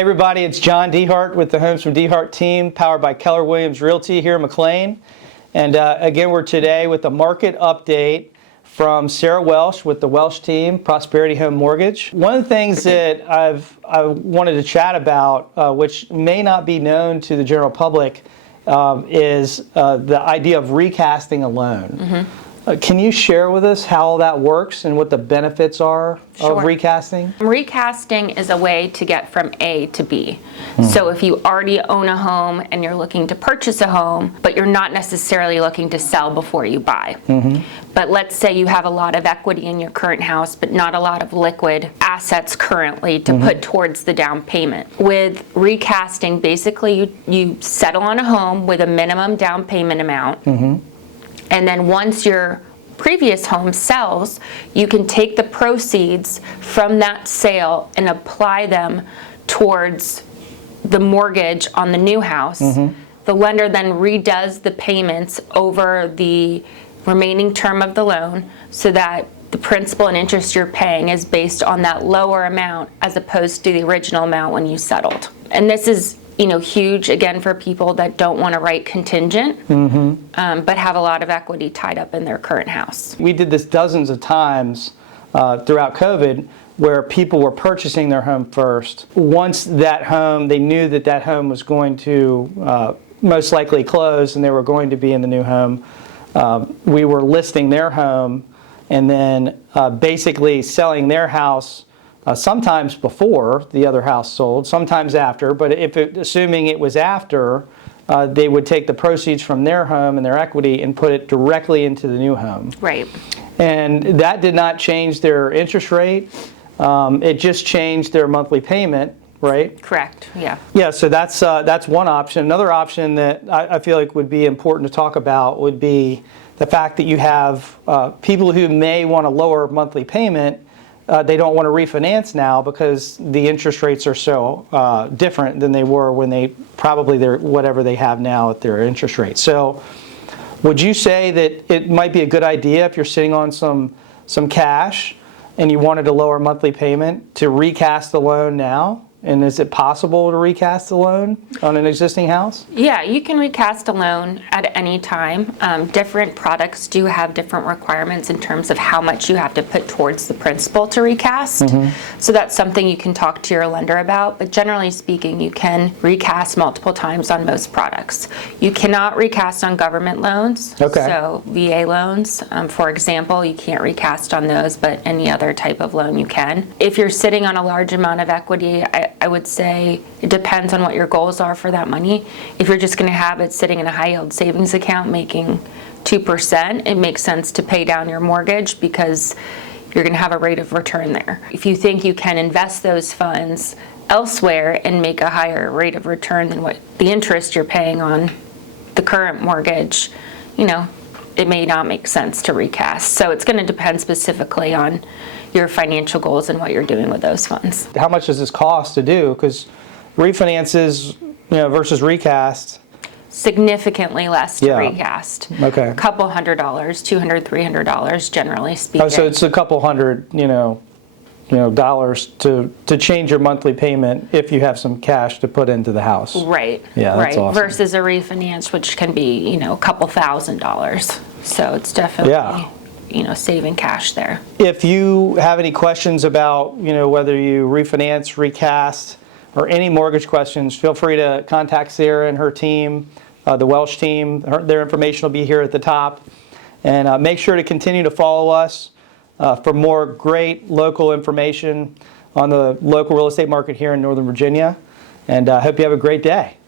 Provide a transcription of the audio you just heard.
Hey everybody, it's John Dehart with the Homes from Dehart team, powered by Keller Williams Realty here in McLean. And again, we're today with a market update from Sarah Welsh with the Welsh team, Prosperity Home Mortgage. One of the things that I wanted to chat about, which may not be known to the general public, is the idea of recasting a loan. Mm-hmm. Can you share with us how that works and what the benefits are of recasting? Recasting is a way to get from A to B. So if you already own a home and you're looking to purchase a home, but you're not necessarily looking to sell before you buy. But let's say you have a lot of equity in your current house, but not a lot of liquid assets currently to put towards the down payment. With recasting, basically you settle on a home with a minimum down payment amount. And then once your previous home sells, you can take the proceeds from that sale and apply them towards the mortgage on the new house. The lender then redoes the payments over the remaining term of the loan so that the principal and interest you're paying is based on that lower amount as opposed to the original amount when you settled. And this is huge, again, for people that don't want to write contingent, but have a lot of equity tied up in their current house. We did this dozens of times throughout COVID where people were purchasing their home first. Once that home, they knew that that home was going to most likely close and they were going to be in the new home. We were listing their home and then basically selling their house sometimes before the other house sold, sometimes after, but assuming it was after, they would take the proceeds from their home and their equity and put it directly into the new home. Right. And that did not change their interest rate. It just changed their monthly payment, right? Correct, yeah. Yeah, so that's one option. Another option that I feel like would be important to talk about would be the fact that you have people who may want a lower monthly payment. They don't want to refinance now because the interest rates are so different than they were when they whatever they have now at their interest rate. So would you say that it might be a good idea if you're sitting on some cash and you wanted a lower monthly payment to recast the loan now? And is it possible to recast the loan on an existing house? Yeah, you can recast a loan at any time. Different products do have different requirements in terms of how much you have to put towards the principal to recast. So that's something you can talk to your lender about. But generally speaking, you can recast multiple times on most products. You cannot recast on government loans. Okay. So VA loans, for example, you can't recast on those, but any other type of loan you can. If you're sitting on a large amount of equity, I would say it depends on what your goals are for that money. If you're just going to have it sitting in a high yield savings account making 2%, it makes sense to pay down your mortgage because you're going to have a rate of return there. If you think you can invest those funds elsewhere and make a higher rate of return than what the interest you're paying on the current mortgage, it may not make sense to recast. So it's going to depend specifically on your financial goals and what you're doing with those funds. How much does this cost to do? Because refinances, versus recast. Significantly less to recast. Okay. A couple $100, $200, $300, generally speaking. Oh, so it's a couple hundred, dollars to change your monthly payment if you have some cash to put into the house. Right. Yeah, that's awesome. Versus a refinance, which can be, a couple $1,000s. So it's definitely, saving cash there. If you have any questions about, whether you refinance, recast, or any mortgage questions, feel free to contact Sarah and her team, the Welsh team. Their information will be here at the top. And make sure to continue to follow us for more great local information on the local real estate market here in Northern Virginia. And I hope you have a great day.